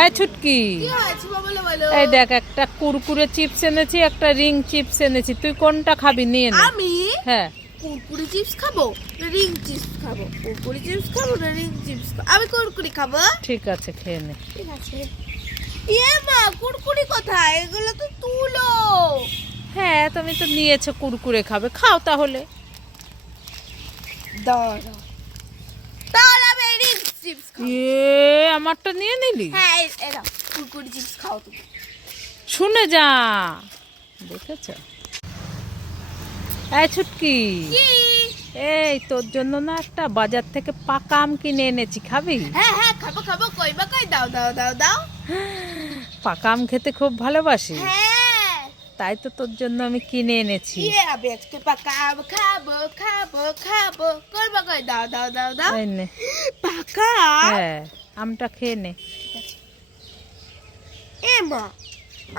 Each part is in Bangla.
এই ছুটকি, কি হয়েছে বলো বলো। এই দেখ একটা কুরকুরে চিপস এনেছি, একটা রিং চিপস এনেছি, তুই কোনটা খাবি নিয়ে নে। আমি হ্যাঁ কুরকুরি চিপস খাবো না রিং চিপস খাবো? কুরকুরি চিপস খাবো না রিং চিপস খাবো? আমি কুরকুরি খাবো। ঠিক আছে খেয়ে নে। ঠিক আছে। ইয়ে মা, কুরকুরি কোথায়? এগুলো তো তুলো। হ্যাঁ তুমি তো নিয়েছো কুরকুরে খাবে, খাও তাহলে। দাঁড়া, তাহলে আমি রিং চিপস খাবো। আমারটা নিয়ে নিলি? হ্যাঁ এরা কুরকুরি চিপস খাও তুমি। শুনে যা, দেখেছ? এই ছুটকি, কি? এই তোর জন্য না একটা বাজার থেকে পাকা আম কিনে এনেছি, খাবি? হ্যাঁ হ্যাঁ খাবো খাবো, কই বা কই, দাও দাও দাও দাও। পাকা আম খেতে খুব ভালোবাসি, হ্যাঁ তাই তো তোর জন্য আমি কিনে এনেছি। ইয়ে আমি আজকে পাকা আম খাবো খাবো খাবো, কই বা কই, দাও দাও দাও দাও। এই নে। পাকা আম? হ্যাঁ আমটা খেয়ে নে। এ মা,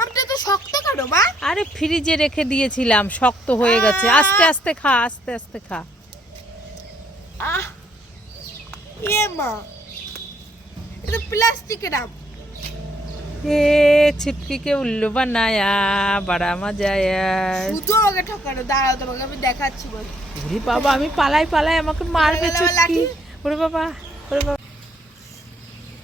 আমটা তো শক্ত কেন মা? আরে ফ্রিজে রেখে দিয়েছিলাম, শক্ত হয়ে গেছে। আস্তে আস্তে খা, আস্তে আস্তে খা। আহ ইয়ে মা, এটা প্লাস্টিকের আম। এ छिटकी के उल्लू बनाया बड़ा मजा आया। শুধু আমাকে ঠকানো, দাঁড়াও তোমাকে আমি দেখাচ্ছি বল। ওরে বাবা, আমি পালাই পালাই, আমাকে মারবে গেল আমার ছুটকি। লাঠি। ওরে বাবা, ওরে বাবা।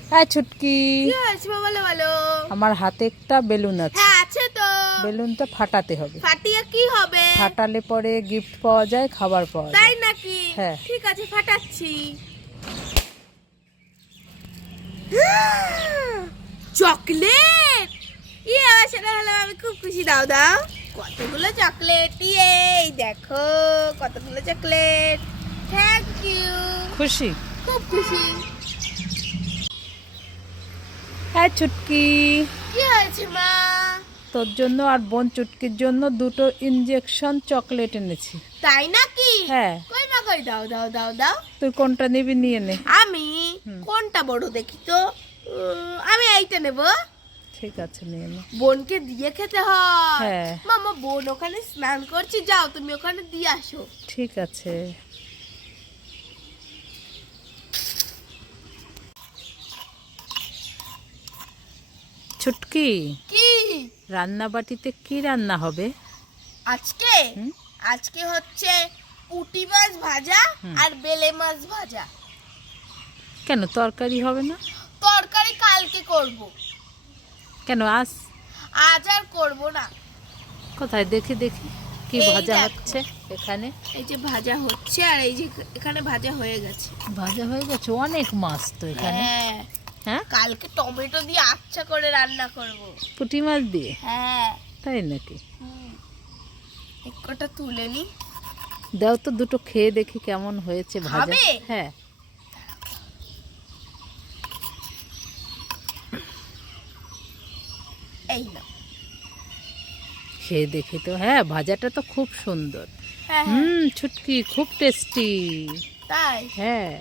হ্যাঁ ছুটকি, কি হয়েছে বলো বলো। আমার হাতে একটা বেলুন আছে, হ্যাঁ আছে তো। বেলুনটা ফাটাতে হবে। ফাটিয়ে কি হবে? ফাটালে পরে গিফট পাওয়া যায়, খাবার পাওয়া তাই যায়। নাকি? হ্যাঁ। ঠিক আছে ফাটাচ্ছি। চকলেট! ইয়ে সেটা হলো, আমি খুব খুশি। দাও দাও কতগুলো চকলেট। ইয়ে এই দেখো কতগুলো চকলেট। থ্যাংক ইউ, খুশি? খুব খুশি। হ্যাঁ ছুটকি, কি হয়েছে মা? তোর জন্য আর বোন চুটকির জন্য দুটো ইনজেকশন চকলেট এনেছি। তাই নাকি? হ্যাঁ। কই মা কই, দাও দাও দাও দাও। তুই কোনটা নিবি নিয়ে নে। আমি কোনটা বড় দেখি তো। আমি এইটা নেব। ঠিক আছে নিয়ে নে। বোনকে দিয়ে খেতে হয়। হ্যাঁ। মামা বোন ওখানে স্নান করছি, যাও তুমি ওখানে দিয়ে আসো। ঠিক আছে। ছুটকি, কি রান্না বাটিতে কি রান্না হবে? আজকে? হুম? আজকে হচ্ছে পুঁটি মাছ ভাজা আর বেলে মাছ ভাজা। কেন তরকারি হবে না? তরকারি কালকে করব, কেন আজ? আজ আর করব না। কোথায় দেখি দেখি কি এই ভাজা দেখো। হচ্ছে এখানে? এই যে ভাজা হচ্ছে, আর এই যে এখানে ভাজা হয়ে গেছে। ভাজা হয়ে গেছে, অনেক মাছ তো এখানে। হ্যাঁ, হ্যাঁ, কালকে টমেটো দিয়ে আচ্ছা করে রান্না করব। পুঁটি মাছ দিয়ে? হ্যাঁ। তাই নাকি? এক কটা তুলে নি। দাও তো দুটো খেয়ে দেখি কেমন হয়েছে ভাজা। খাবে? হ্যাঁ। এই না। খেয়ে দেখি তো। হ্যাঁ ভাজাটা তো খুব সুন্দর। হ্যাঁ হ্যাঁ ছুটকি খুব টেস্টি। তাই? হ্যাঁ।